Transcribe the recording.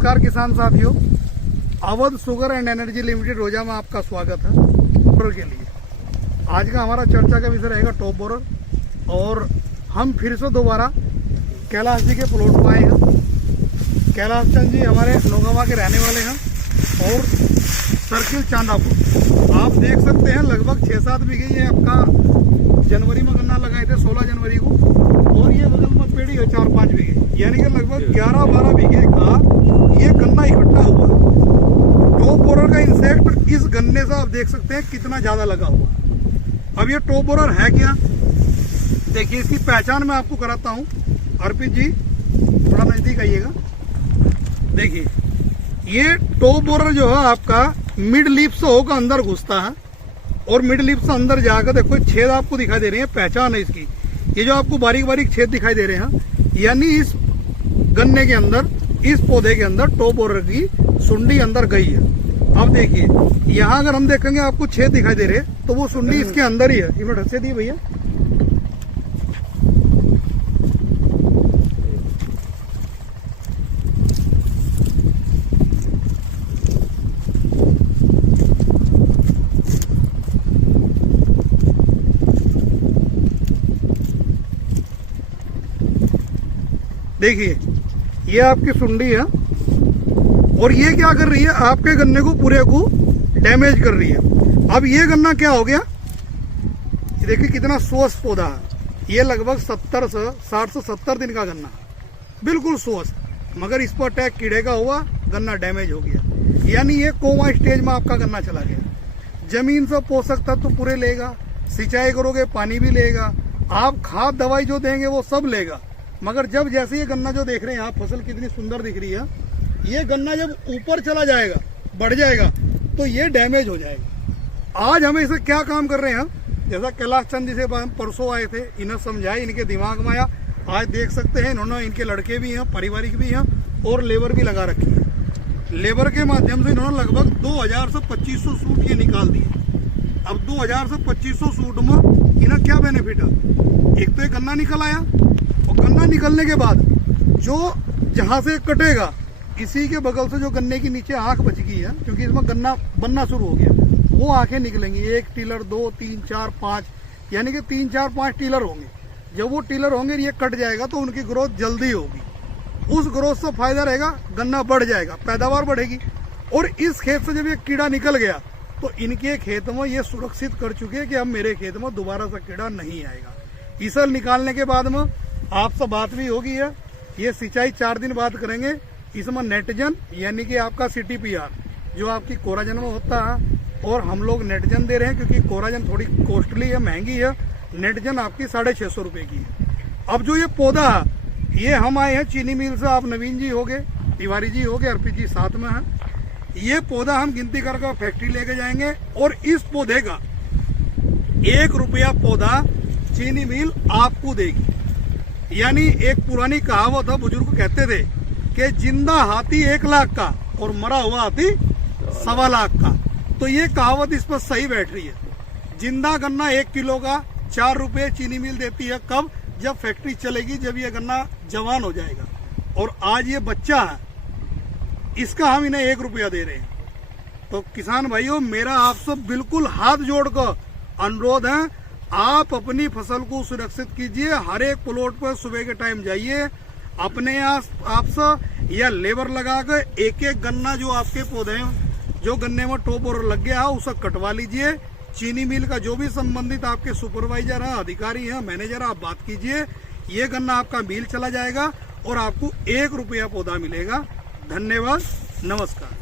नमस्कार किसान साथियों, Awadh sugar and energy limited रोजा में आपका स्वागत है। बोरर के लिए आज का हमारा चर्चा का विषय रहेगा टॉप बोरर। और हम फिर से दोबारा कैलाश जी के प्लॉट पर आए हैं। कैलाश चंद जी हमारे नौगावा के रहने वाले हैं और सर्किल चांदापुर आप देख सकते हैं। लगभग 6-7 बीघे ये आपका जनवरी में गन्ना लगाए थे 16 जनवरी को, और ये बगल में पेड़ी है 4-5 बीघे, यानी कि लगभग 11-12 बीघे का ये गन्ना इकट्ठा हुआ। टॉप बोरर का इंसेक्ट इस गन्ने से आप देख सकते हैं कितना ज्यादा लगा हुआ। अब ये टॉप बोरर है क्या, देखिए इसकी पहचान मैं आपको कराता हूँ। अर्पित जी थोड़ा नजदीक आइएगा। देखिए ये टॉप बोरर जो है आपका मिड लीफ से होकर अंदर घुसता है और मिड लीफ से अंदर जाकर देखो छेद आपको दिखाई दे रहे हैं। पहचान है इसकी, ये जो आपको बारीक बारीक छेद दिखाई दे रहे हैं, यानी इस गन्ने के अंदर, इस पौधे के अंदर टॉप बोरर की सुंडी अंदर गई है। अब देखिए यहाँ अगर हम देखेंगे आपको छेद दिखाई दे रहे हैं, तो वो सुंडी इसके अंदर ही है। ये ढक से दी भैया, देखिए ये आपकी सुंडी है और ये क्या कर रही है, आपके गन्ने को पूरे को डैमेज कर रही है। अब ये गन्ना क्या हो गया, देखिए कितना स्वस्थ पौधा है। ये लगभग 60 से 70 दिन का गन्ना, बिल्कुल स्वस्थ, मगर इस पर अटैक कीड़े का हुआ, गन्ना डैमेज हो गया। यानी ये कोमा स्टेज में आपका गन्ना चला गया। जमीन से पोषक तत्व तो पूरे लेगा, सिंचाई करोगे पानी भी लेगा, आप खाद दवाई जो देंगे वो सब लेगा, मगर जब जैसे ये गन्ना जो देख रहे हैं आप, फसल कितनी सुंदर दिख रही है, ये गन्ना जब ऊपर चला जाएगा, बढ़ जाएगा, तो ये डैमेज हो जाएगा। आज हम इसे क्या काम कर रहे हैं, जैसा कैलाश चंद जी से परसों आए थे, इन्हें समझाए, इनके दिमाग में आया। आज देख सकते हैं इन्होंने, इनके लड़के भी हैं, पारिवारिक भी हैं और लेबर भी लगा रखी है। लेबर के माध्यम से इन्होंने लगभग 2000 से 2500 सूट ये निकाल दिए। अब 2000 से 2500 सूट में इन्हें क्या बेनिफिट है, एक तो ये गन्ना निकल आया, और गन्ना निकलने के बाद जो जहां से कटेगा, इसी के बगल से जो गन्ने की नीचे आंख बच गई है, क्योंकि इसमें गन्ना बनना शुरू हो गया, वो आंखें निकलेंगी। 1 टीलर 2 3 4 5, यानी कि 3 4 5 टीलर होंगे। जब वो टीलर होंगे, ये कट जाएगा तो उनकी ग्रोथ जल्दी होगी। उस ग्रोथ से फायदा रहेगा, गन्ना बढ़ जाएगा, पैदावार बढ़ेगी। और इस खेत से जब ये कीड़ा निकल गया, तो इनके खेत में ये सुरक्षित कर चुके हैं कि अब मेरे खेत में दोबारा से कीड़ा नहीं आएगा। इसे निकालने के बाद में आपसे बात भी होगी है, ये सिंचाई 4 दिन बाद करेंगे। इसमें नेटजन यानी कि आपका CTPR जो आपकी कोराजन में होता है, और हम लोग नेटजन दे रहे हैं क्योंकि कोराजन थोड़ी कॉस्टली है, महंगी है। नेटजन आपकी 650 रुपये की है। अब जो ये पौधा है, ये हम आए हैं चीनी मिल से, आप नवीन जी हो गए, तिवारी जी हो गए, अर्पित जी साथ में है। ये पौधा हम गिनती करके फैक्ट्री लेके जाएंगे और इस पौधे का 1 रुपया पौधा चीनी मिल आपको देगी। यानी एक पुरानी कहावत है, बुजुर्ग कहते थे कि जिंदा हाथी 1 लाख का और मरा हुआ हाथी 1.25 लाख का। तो ये कहावत इस पर सही बैठ रही है। जिंदा गन्ना 1 किलो का 4 रुपये चीनी मिल देती है। कब, जब फैक्ट्री चलेगी, जब ये गन्ना जवान हो जाएगा। और आज ये बच्चा है, इसका हम इन्हें 1 रुपया दे रहे हैं। तो किसान भाइयों, मेरा आपसे बिल्कुल हाथ जोड़कर अनुरोध है, आप अपनी फसल को सुरक्षित कीजिए। हर एक प्लॉट पर सुबह के टाइम जाइए, अपने आप से या लेबर लगाकर एक गन्ना जो आपके पौधे जो गन्ने में टॉप बोरर लग गया है, उसे कटवा लीजिए। चीनी मिल का जो भी संबंधित आपके सुपरवाइजर हैं, अधिकारी हैं, मैनेजर, आप बात कीजिए। ये गन्ना आपका मिल चला जाएगा और आपको 1 रुपया पौधा मिलेगा। धन्यवाद, नमस्कार।